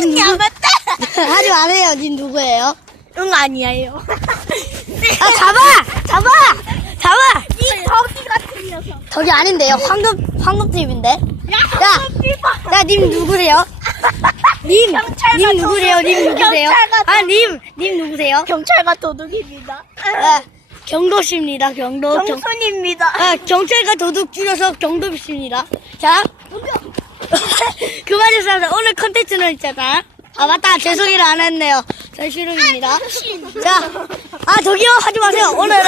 어디? 아니야, 맞다. 하지 마세요. 님 누구예요? 응, 아니에요. 아, 잡아! 잡아! 잡아! 이 덕이 같은 녀석. 저기 아닌데요. 황금, 황금 팀인데. 야, 야! 삐봐. 야, 님 누구세요? 님, 경찰과 님 누구세요? 님 도둑. 누구세요? 경찰과 아, 님, 님 누구세요? 경찰과 도둑입니다. 아, 경도씨입니다. 경도. 경, 경손입니다. 아, 경찰과 도둑 줄여서 경도씨입니다. 자. 그만 좀 싸서 오늘 컨텐츠는 있잖아. 아, 맞다. 죄송해를 안 했네요. 전시rum입니다. 자. 아, 저기요. 하지 마세요. 오늘은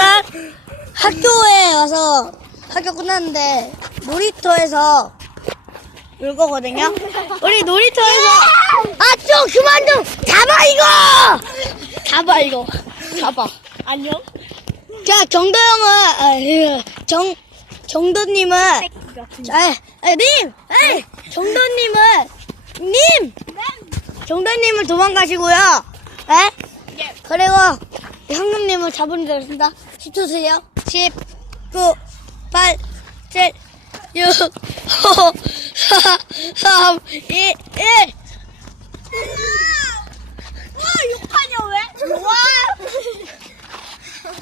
학교에 와서 학교 끝났는데 놀이터에서 놀 거거든요. 우리 놀이터에서 아, 좀 그만 좀 잡아 이거. 잡아 이거. 잡아. 안녕. 자, 경도 형은, 아, 예, 정, 정도님은, 자, 아, 님! 에이! 정도님은, 님! 정도님을 도망가시고요. 에? 예. 그리고, 형님님을 잡으면 되겠습니다. 10초 세요. 10, 9, 8, 7, 6, 5, 4, 3, 2, 1. 와, 욕하냐, 왜? 와.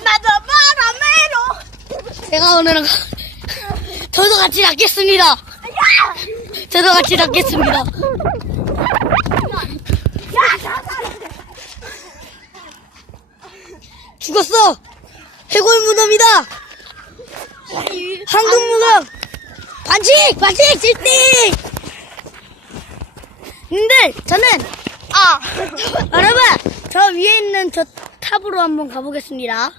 나도 바람에로. 제가 오늘은, 저도 같이 낚겠습니다. 야! 저도 같이 나 죽었어! 해골 무덤이다! 황금 무덤! 반칙! 반칙! 질띵! 님들, 저는, 아. 여러분, 저 위에 있는 저 탑으로 한번 가보겠습니다.